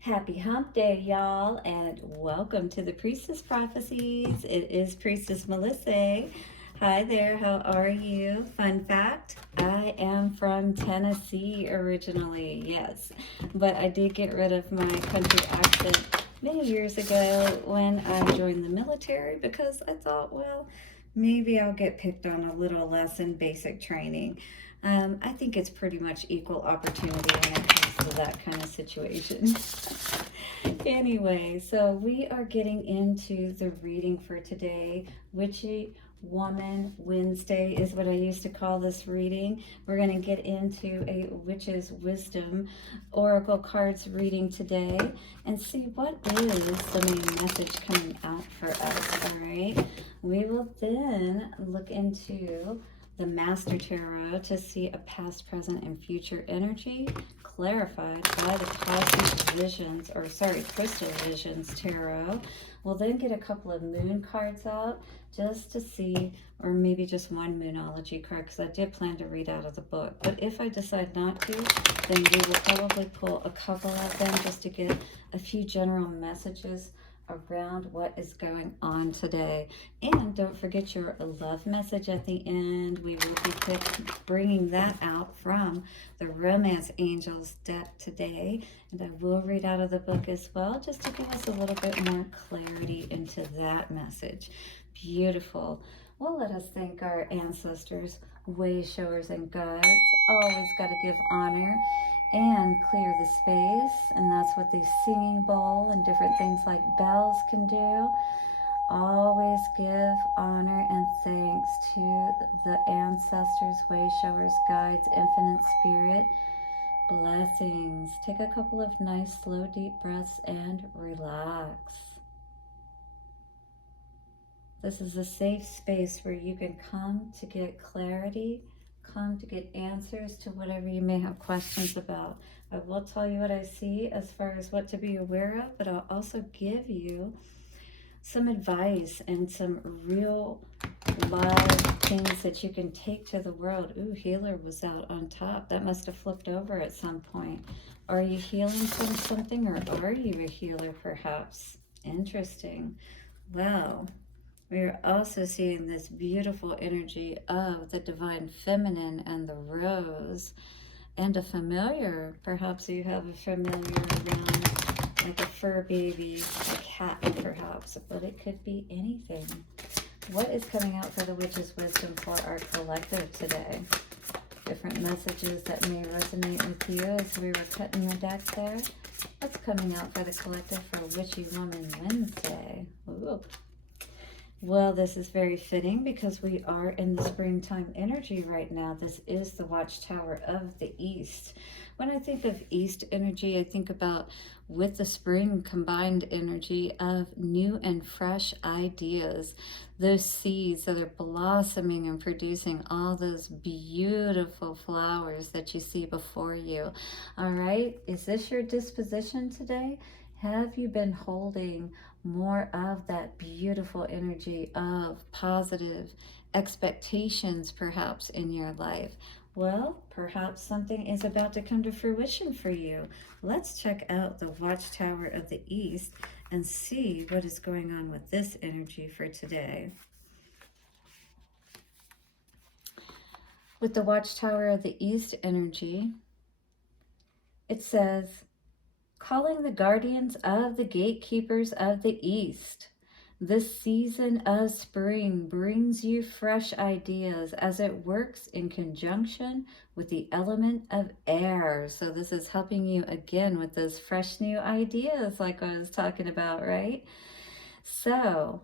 Happy Hump Day, y'all, and welcome to the Priestess Prophecies. It is Priestess Melissae. Hi there, how are you? Fun fact, I am from Tennessee originally, yes, but I did get rid of my country accent many years ago when I joined the military because I thought, well, maybe I'll get picked on a little less in basic training. I think it's pretty much equal opportunity when it comes to that kind of situation. Anyway, so we are getting into the reading for today. Witchy Woman Wednesday is what I used to call this reading. We're going to get into a Witch's Wisdom Oracle cards reading today and see what is the main message coming out for us, all right? We will then look into the Master Tarot to see a past, present, and future energy clarified by the Cosmic Visions, Crystal Visions Tarot. We'll then get a couple of moon cards out just to see, or maybe just one moonology card, because I did plan to read out of the book. But if I decide not to, then we will probably pull a couple of them just to get a few general messages around what is going on today. And don't forget your love message at the end. We will be bringing that out from the Romance Angels deck today. And I will read out of the book as well, just to give us a little bit more clarity into that message. Beautiful. Well, let us thank our ancestors, way showers, and guides. Always got to give honor and clear the space, and that's what the singing bowl and different things like bells can do. Always give honor and thanks to the ancestors, way showers, guides, infinite spirit. Blessings. Take a couple of nice slow deep breaths and relax. This is a safe space where you can come to get clarity, come to get answers to whatever you may have questions about. I will tell you what I see as far as what to be aware of, but I'll also give you some advice and some real live things that you can take to the world. Ooh, healer was out on top. That must have flipped over at some point. Are you healing from something, or are you a healer perhaps? Interesting. Wow. We are also seeing this beautiful energy of the divine feminine and the rose, and a familiar. Perhaps you have a familiar around, like a fur baby, a cat perhaps, but it could be anything. What is coming out for the Witch's Wisdom for our collective today? Different messages that may resonate with you as we were cutting the deck there. What's coming out for the collective for Witchy Woman Wednesday? Ooh. Well, this is very fitting because we are in the springtime energy right now. This is the Watchtower of the East. When I think of East energy, I think about with the spring combined energy of new and fresh ideas. Those seeds that are blossoming and producing all those beautiful flowers that you see before you. All right, is this your disposition today? Have you been holding more of that beautiful energy of positive expectations perhaps in your life? Well, perhaps something is about to come to fruition for you. Let's check out the Watchtower of the East and see what is going on with this energy for today. With the Watchtower of the East energy, it says, calling the guardians of the gatekeepers of the East. This season of spring brings you fresh ideas as it works in conjunction with the element of air. So this is helping you again with those fresh new ideas like I was talking about, right? So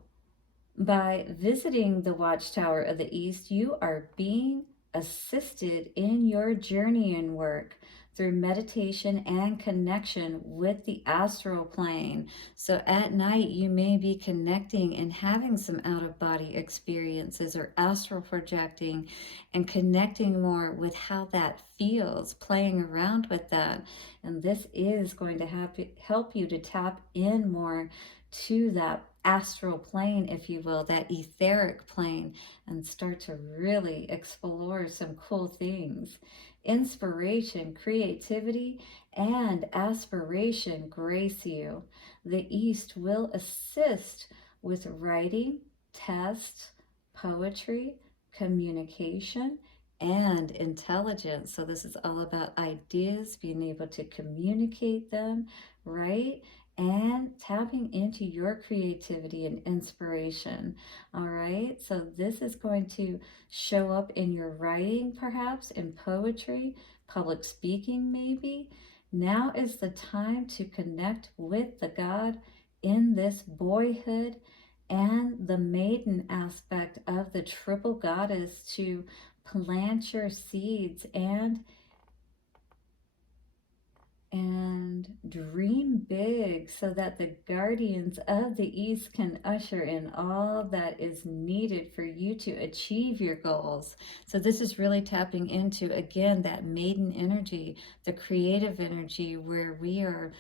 by visiting the Watchtower of the East, you are being assisted in your journey and work through meditation and connection with the astral plane. So at night, you may be connecting and having some out-of-body experiences or astral projecting and connecting more with how that feels, playing around with that. And this is going to help you to tap in more to that astral plane, if you will, that etheric plane, and start to really explore some cool things. inspiration, creativity, and aspiration grace you. The East will assist with writing, tests, poetry, communication, and intelligence. So this is all about ideas, being able to communicate them, right? And tapping into your creativity and inspiration. All right, so this is going to show up in your writing, perhaps in poetry, public speaking, maybe. Now is the time to connect with the God in this boyhood and the maiden aspect of the triple goddess to plant your seeds and dream big so that the guardians of the East can usher in all that is needed for you to achieve your goals. So this is really tapping into, again, that maiden energy, the creative energy, where we are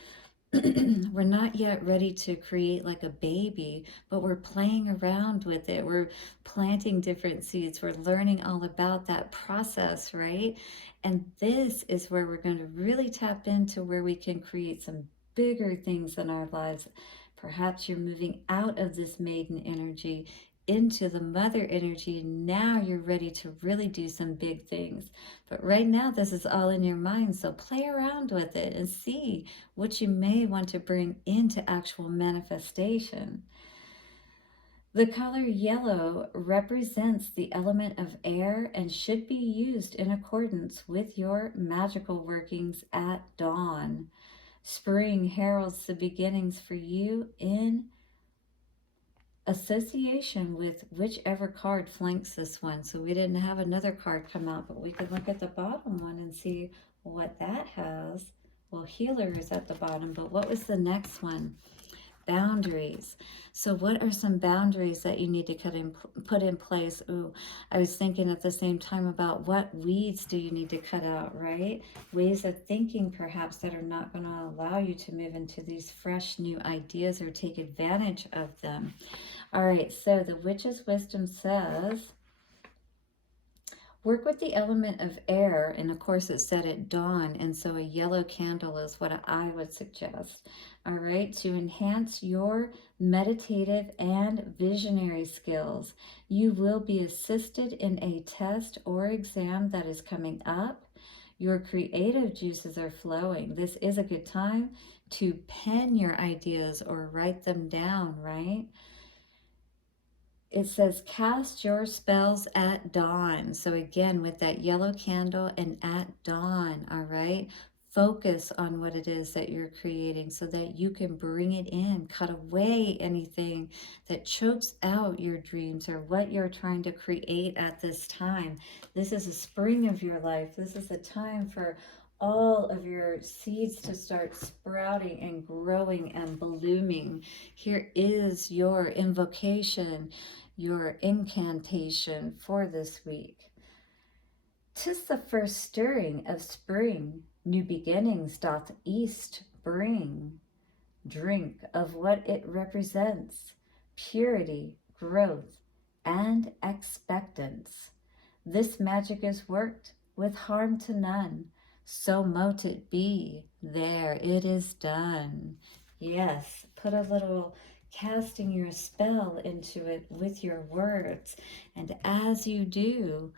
we're not yet ready to create like a baby, but we're playing around with it. We're planting different seeds. We're learning all about that process, right? And this is where we're going to really tap into where we can create some bigger things in our lives. Perhaps you're moving out of this maiden energy into the mother energy. Now you're ready to really do some big things. But right now, this is all in your mind. So play around with it and see what you may want to bring into actual manifestation. The color yellow represents the element of air and should be used in accordance with your magical workings at dawn. Spring heralds the beginnings for you in association with whichever card flanks this one. So we didn't have another card come out, but we could look at the bottom one and see what that has. Well, healer is at the bottom, but what was the next one? Boundaries. So what are some boundaries that you need to put in place? Ooh, I was thinking at the same time about what weeds do you need to cut out, right? Ways of thinking perhaps that are not going to allow you to move into these fresh new ideas or take advantage of them. All right, so the Witch's Wisdom says, work with the element of air, and of course it said at dawn, and so a yellow candle is what I would suggest. All right, to enhance your meditative and visionary skills. You will be assisted in a test or exam that is coming up. Your creative juices are flowing. This is a good time to pen your ideas or write them down, right? It says cast your spells at dawn. So again, with that yellow candle and at dawn, all right? Focus on what it is that you're creating so that you can bring it in, cut away anything that chokes out your dreams or what you're trying to create at this time. This is a spring of your life. This is a time for all of your seeds to start sprouting and growing and blooming. Here is your invocation, your incantation for this week. 'Tis the first stirring of spring, new beginnings doth East bring. Drink of what it represents, purity, growth, and expectance. This magic is worked with harm to none, so mote it be, there it is done. Yes, put a little casting your spell into it with your words, and as you do,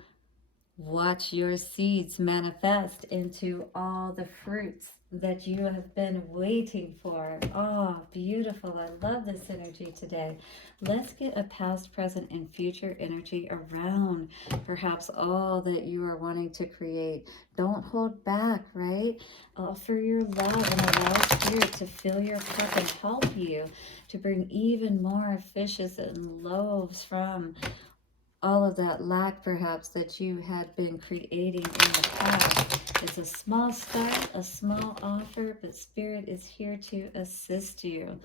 watch your seeds manifest into all the fruits that you have been waiting for. Oh, beautiful. I love this energy today. Let's get a past, present, and future energy around perhaps all that you are wanting to create. Don't hold back, right? Offer your love and allow Spirit to fill your cup and help you to bring even more fishes and loaves from all of that lack perhaps that you had been creating in the past. It's a small start, a small offer, but Spirit is here to assist you.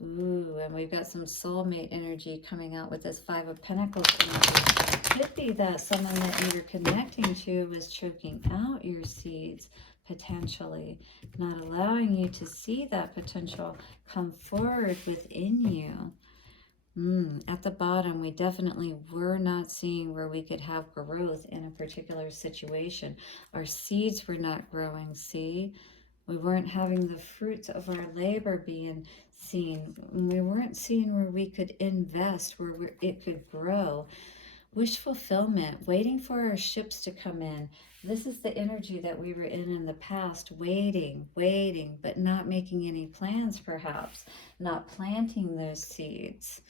Ooh, and we've got some soulmate energy coming out with this Five of Pentacles energy. Could be that someone that you were connecting to was choking out your seeds, potentially, not allowing you to see that potential come forward within you. At the bottom, we definitely were not seeing where we could have growth in a particular situation. Our seeds were not growing, see? We weren't having the fruits of our labor being seen. We weren't seeing where we could invest, where it could grow. Wish fulfillment, waiting for our ships to come in. This is the energy that we were in the past, waiting, but not making any plans, perhaps, not planting those seeds.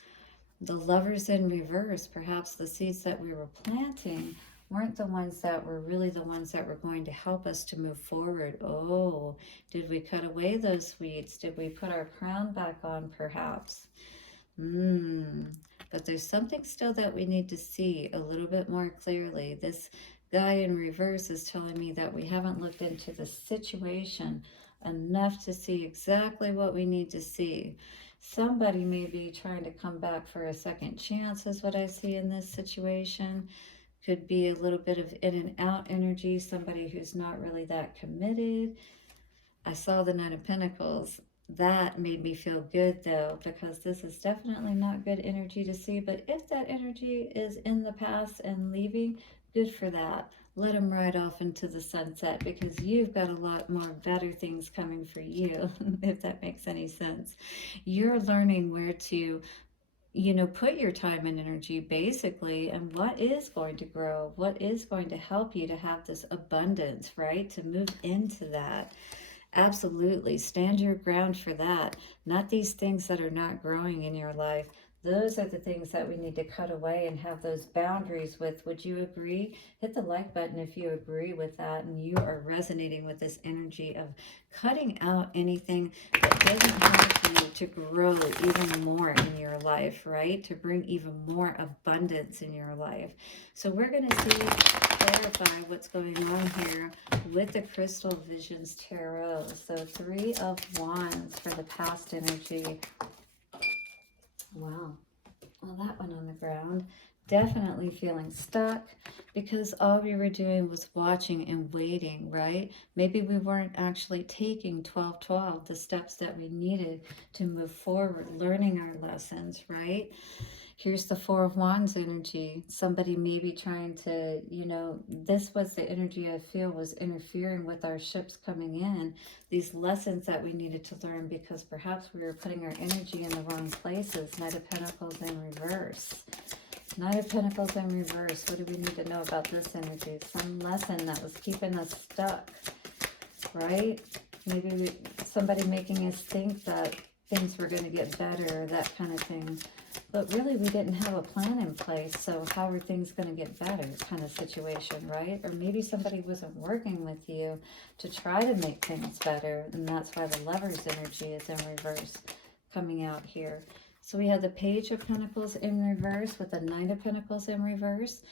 The lovers in reverse, perhaps the seeds that we were planting weren't the ones that were really the ones that were going to help us to move forward. Oh, did we cut away those weeds? Did we put our crown back on, perhaps? But there's something still that we need to see a little bit more clearly. This guy in reverse is telling me that we haven't looked into the situation enough to see exactly what we need to see. Somebody may be trying to come back for a second chance, is what I see in this situation. Could be a little bit of in and out energy, somebody who's not really that committed. I saw the Nine of Pentacles. That made me feel good, though, because this is definitely not good energy to see. But if that energy is in the past and leaving, good for that. Let them ride off into the sunset, because you've got a lot more better things coming for you, if that makes any sense. You're learning where to, put your time and energy, basically, and what is going to grow, what is going to help you to have this abundance, right? To move into that. Absolutely. Stand your ground for that. Not these things that are not growing in your life. Those are the things that we need to cut away and have those boundaries with. Would you agree? Hit the like button if you agree with that and you are resonating with this energy of cutting out anything that doesn't help you to grow even more in your life, right? To bring even more abundance in your life. So we're going to see, clarify what's going on here with the Crystal Visions Tarot. So 3 of Wands for the past energy. Wow. Well, that one on the ground. Definitely feeling stuck because all we were doing was watching and waiting, right? Maybe we weren't actually taking 12-12, the steps that we needed to move forward, learning our lessons, right? Here's the 4 of Wands energy. Somebody maybe trying to, this was the energy I feel was interfering with our ships coming in. These lessons that we needed to learn because perhaps we were putting our energy in the wrong places. Knight of Pentacles in reverse. Knight of Pentacles in reverse. What do we need to know about this energy? Some lesson that was keeping us stuck, right? Maybe somebody making us think that things were going to get better, that kind of thing. But really, we didn't have a plan in place, so how are things going to get better kind of situation, right? Or maybe somebody wasn't working with you to try to make things better, and that's why the Lover's energy is in reverse coming out here. So we have the Page of Pentacles in reverse with the Knight of Pentacles in reverse.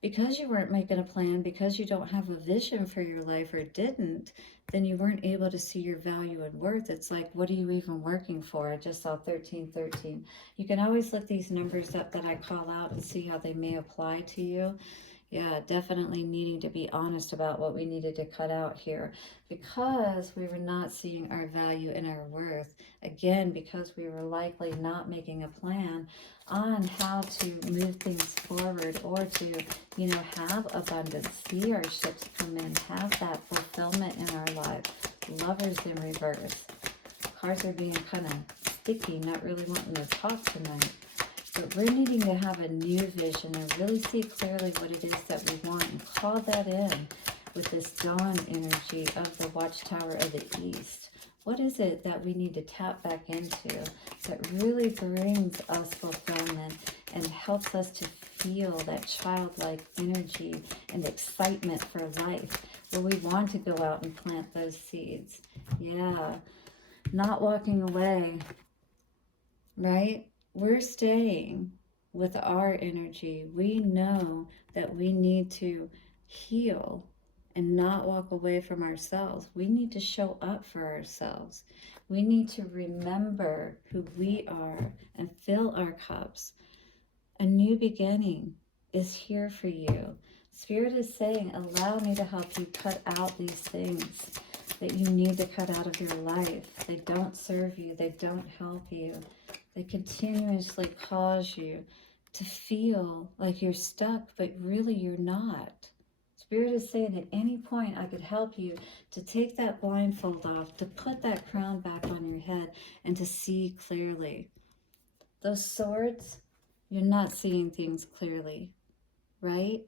Because you weren't making a plan, because you don't have a vision for your life or didn't, then you weren't able to see your value and worth. It's like, what are you even working for? I just saw 1313. You can always look these numbers up that I call out and see how they may apply to you. Yeah, definitely needing to be honest about what we needed to cut out here because we were not seeing our value and our worth. Again, because we were likely not making a plan on how to move things forward or to, have abundance, see our ships come in, have that fulfillment in our life. Lovers in reverse. Cards are being kind of sticky, not really wanting to talk tonight. But we're needing to have a new vision and really see clearly what it is that we want and call that in with this dawn energy of the Watchtower of the East. What is it that we need to tap back into that really brings us fulfillment and helps us to feel that childlike energy and excitement for life, where we want to go out and plant those seeds? Yeah, not walking away, right? We're staying with our energy. We know that we need to heal and not walk away from ourselves. We need to show up for ourselves. We need to remember who we are and fill our cups. A new beginning is here for you. Spirit is saying, allow me to help you cut out these things that you need to cut out of your life. They don't serve you. They don't help you. They continuously cause you to feel like you're stuck, but really you're not. Spirit is saying at any point I could help you to take that blindfold off, to put that crown back on your head, and to see clearly. Those swords, you're not seeing things clearly, right?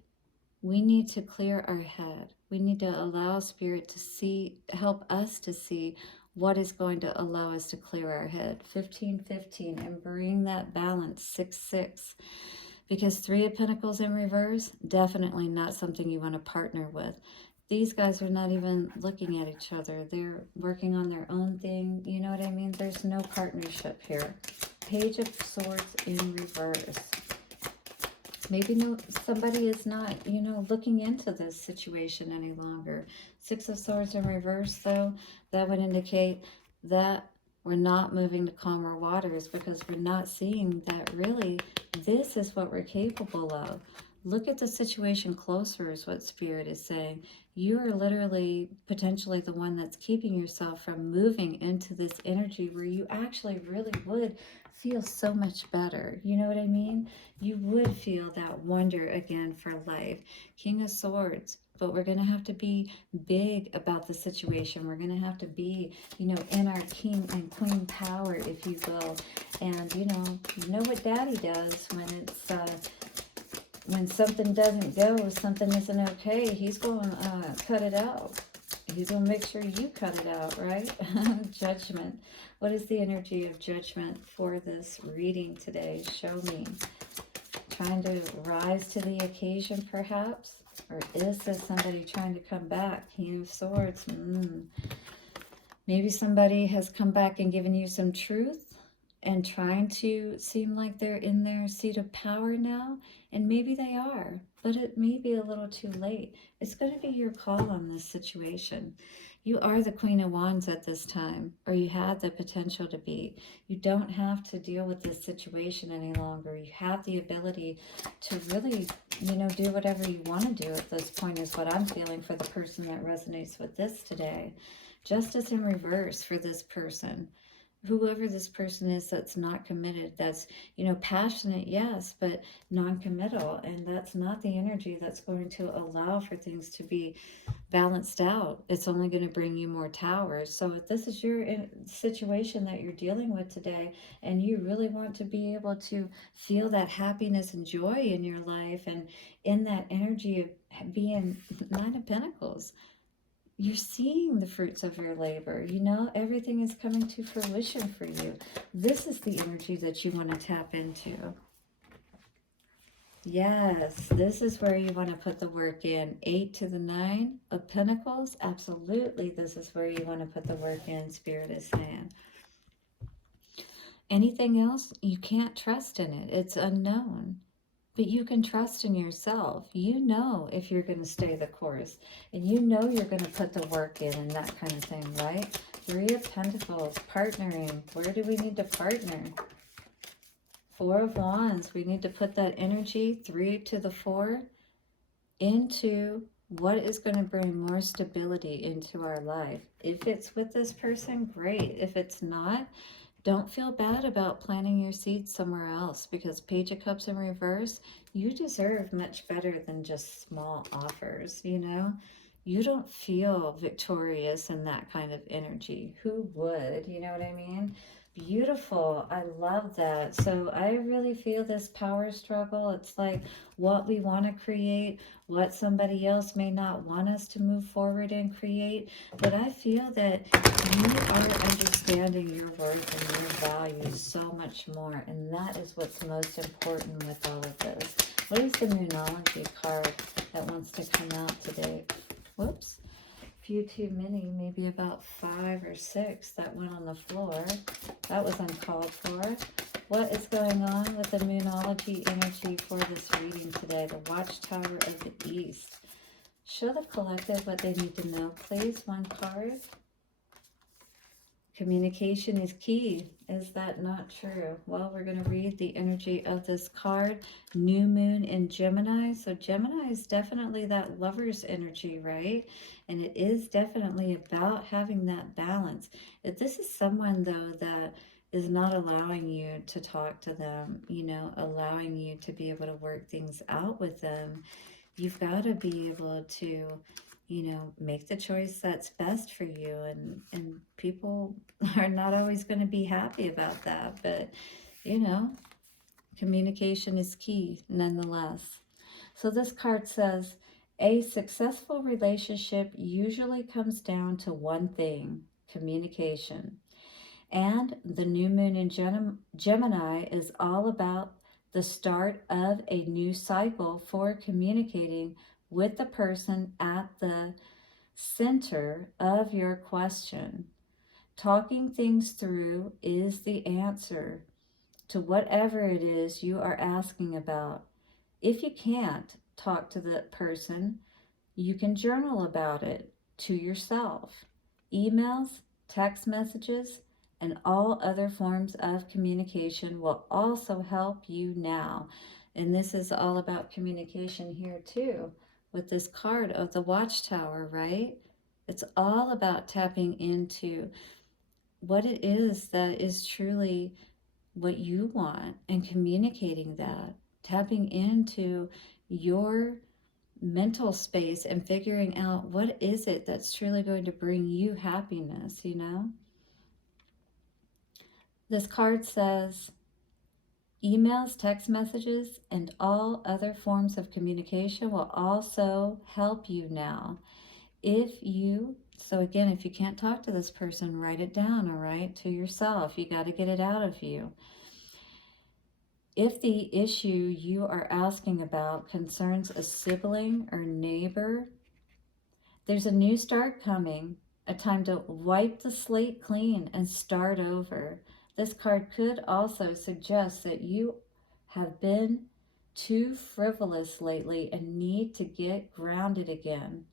We need to clear our head. We need to allow Spirit to see, help us to see what is going to allow us to clear our head. 15-15, and bring that balance. 6-6. Because 3 of Pentacles in reverse, definitely not something you want to partner with. These guys are not even looking at each other. They're working on their own thing. You know what I mean? There's no partnership here. Page of Swords in reverse. Maybe somebody is not, looking into this situation any longer. 6 of Swords in reverse, though, that would indicate that we're not moving to calmer waters, because we're not seeing that really this is what we're capable of. Look at the situation closer is what Spirit is saying. You are literally potentially the one that's keeping yourself from moving into this energy where you actually really would feel so much better. You know what I mean? You would feel that wonder again for life. King of Swords. But we're going to have to be big about the situation. We're going to have to be, in our king and queen power, if you will. And, you know what daddy does when it's, when something doesn't go, something isn't okay, he's going to cut it out. He's going to make sure you cut it out, right? Judgment. What is the energy of judgment for this reading today? Show me. Trying to rise to the occasion, perhaps? Or is this somebody trying to come back? King of Swords. Maybe somebody has come back and given you some truth and trying to seem like they're in their seat of power now. And maybe they are, but it may be a little too late. It's going to be your call on this situation. You are the Queen of Wands at this time, or you had the potential to be. You don't have to deal with this situation any longer. You have the ability to really, do whatever you want to do at this point, is what I'm feeling for the person that resonates with this today. Justice in reverse for this person. Whoever this person is that's not committed, that's, passionate, yes, but non-committal. And that's not the energy that's going to allow for things to be balanced out. It's only going to bring you more towers. So if this is your situation that you're dealing with today, and you really want to be able to feel that happiness and joy in your life, and in that energy of being 9 of Pentacles, you're seeing the fruits of your labor. Everything is coming to fruition for you. This is the energy that you want to tap into. Yes, this is where you want to put the work in. 8 to the 9 of Pentacles. Absolutely, this is where you want to put the work in, Spirit is saying. Anything else, you can't trust in it. It's unknown. But you can trust in yourself. You know if you're going to stay the course. And you know you're going to put the work in and that kind of thing, right? 3 of Pentacles, partnering. Where do we need to partner? 4 of Wands. We need to put that energy, 3 to the 4, into what is going to bring more stability into our life. If it's with this person, great. If it's not, don't feel bad about planting your seeds somewhere else, because Page of Cups in reverse, you deserve much better than just small offers, You don't feel victorious in that kind of energy. Who would? You know what I mean? Beautiful. I love that. So I really feel this power struggle. It's like what we want to create, what somebody else may not want us to move forward and create. But I feel that you are understanding your worth and your value so much more. And that is what's most important with all of this. What is the Moonology card that wants to come out today? Whoops. Few too many, maybe about 5 or 6 that went on the floor. That was uncalled for. What is going on with the Moonology energy for this reading today? The Watchtower of the East. Show the collective what they need to know, please. 1 card. Communication is key. Is that not true? Well, we're going to read the energy of this card. New moon in Gemini. So Gemini is definitely that lover's energy, right? And it is definitely about having that balance. If this is someone, though, that is not allowing you to talk to them, allowing you to be able to work things out with them. You've got to be able to, make the choice that's best for you. And people are not always going to be happy about that. But, communication is key nonetheless. So this card says, a successful relationship usually comes down to one thing: communication. And the new moon in Gemini is all about the start of a new cycle for communicating with the person at the center of your question. Talking things through is the answer to whatever it is you are asking about. If you can't talk to the person, you can journal about it to yourself. Emails, text messages, and all other forms of communication will also help you now. And this is all about communication here too, with this card of the Watchtower, right? It's all about tapping into what it is that is truly what you want and communicating that, tapping into your mental space and figuring out what is it that's truly going to bring you happiness. This card says emails, text messages, and all other forms of communication will also help you now. If you can't talk to this person, write it down, all right, to yourself. You got to get it out of you. If the issue you are asking about concerns a sibling or neighbor, there's a new start coming, a time to wipe the slate clean and start over. This card could also suggest that you have been too frivolous lately and need to get grounded again.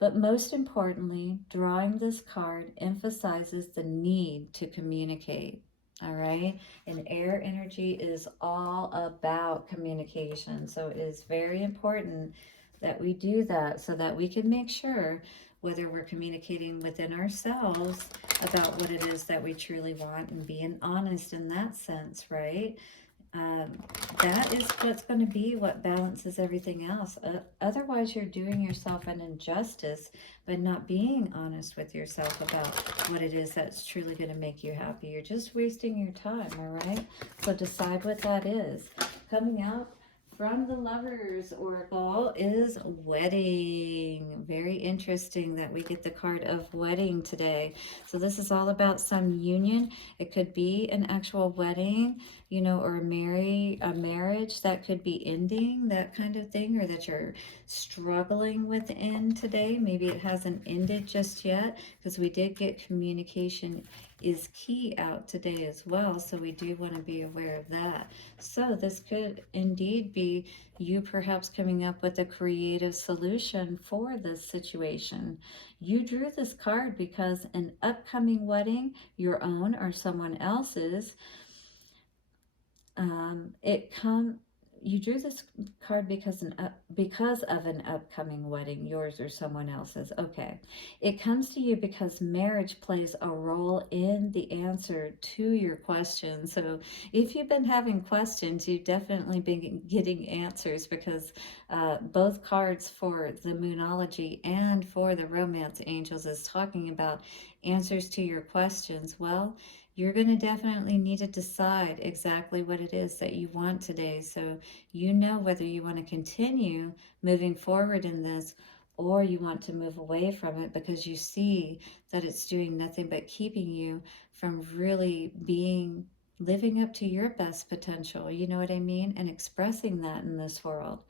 But most importantly, drawing this card emphasizes the need to communicate. All right. And air energy is all about communication. So it is very important that we do that so that we can make sure whether we're communicating within ourselves about what it is that we truly want and being honest in that sense, right? That is what's going to be what balances everything else. Otherwise, you're doing yourself an injustice by not being honest with yourself about what it is that's truly going to make you happy. You're just wasting your time, all right? So decide what that is. Coming out from the Lovers Oracle is wedding. Very interesting that we get the card of wedding today. So this is all about some union. It could be an actual wedding, or a marriage that could be ending, that kind of thing, or that you're struggling within today. Maybe it hasn't ended just yet, because we did get communication is key out today as well, so we do want to be aware of that. So this could indeed be you perhaps coming up with a creative solution for this situation. You drew this card because an upcoming wedding, your own or someone else's, you drew this card because of an upcoming wedding, yours or someone else's. Okay. It comes to you because marriage plays a role in the answer to your question. So if you've been having questions, you've definitely been getting answers, because both cards for the Moonology and for the Romance Angels is talking about answers to your questions. Well, you're going to definitely need to decide exactly what it is that you want today, so you know whether you want to continue moving forward in this or you want to move away from it, because you see that it's doing nothing but keeping you from really living up to your best potential, you know what I mean, and expressing that in this world.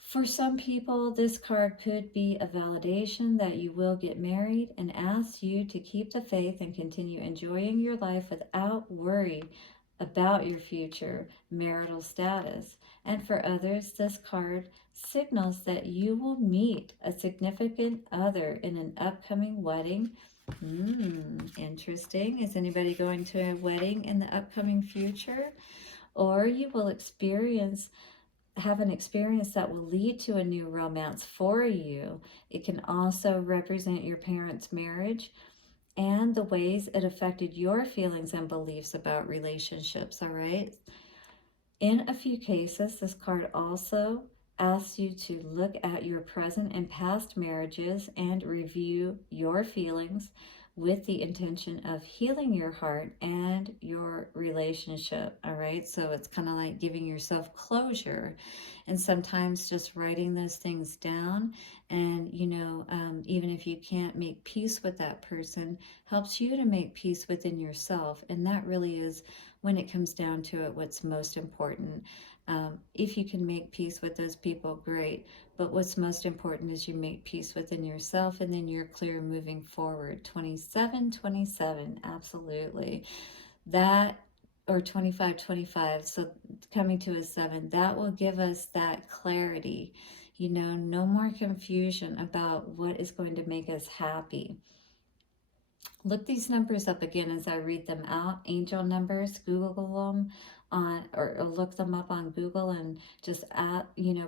For some people, this card could be a validation that you will get married and asks you to keep the faith and continue enjoying your life without worry about your future marital status. And for others, this card signals that you will meet a significant other in an upcoming wedding. Interesting. Is anybody going to a wedding in the upcoming future? Or you will have an experience that will lead to a new romance for you. It can also represent your parents' marriage. and the ways it affected your feelings and beliefs about relationships, all right? In a few cases, this card also asks you to look at your present and past marriages and review your feelings with the intention of healing your heart and your relationship. All right, so it's kind of like giving yourself closure, and sometimes just writing those things down. And even if you can't make peace with that person, helps you to make peace within yourself. And that really is, when it comes down to it, what's most important. If you can make peace with those people, great. But what's most important is you make peace within yourself, and then you're clear moving forward. 27, absolutely. That, or 25. So coming to a 7, that will give us that clarity. No more confusion about what is going to make us happy. Look these numbers up again as I read them out. Angel numbers, Google them or look them up on Google, and just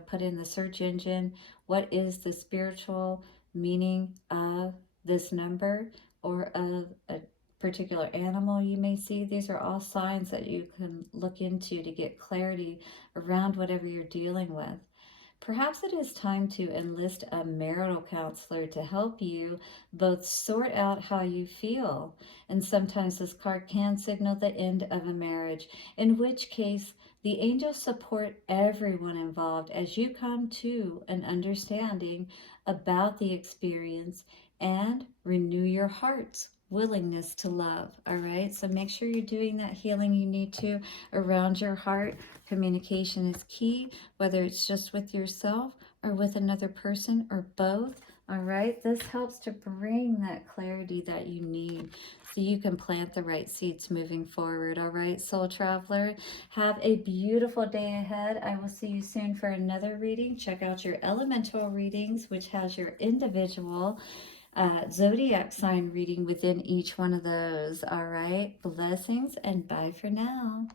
put in the search engine, what is the spiritual meaning of this number, or of a particular animal you may see. These are all signs that you can look into to get clarity around whatever you're dealing with. Perhaps it is time to enlist a marital counselor to help you both sort out how you feel. And sometimes this card can signal the end of a marriage, in which case the angels support everyone involved as you come to an understanding about the experience and renew your heart's willingness to love. All right, so make sure you're doing that healing you need to around your heart. Communication is key, whether it's just with yourself or with another person or both. All right, this helps to bring that clarity that you need so you can plant the right seeds moving forward. All right, soul traveler, have a beautiful day ahead. I will see you soon for another reading. Check out your elemental readings, which has your individual zodiac sign reading within each one of those. All right, blessings and bye for now.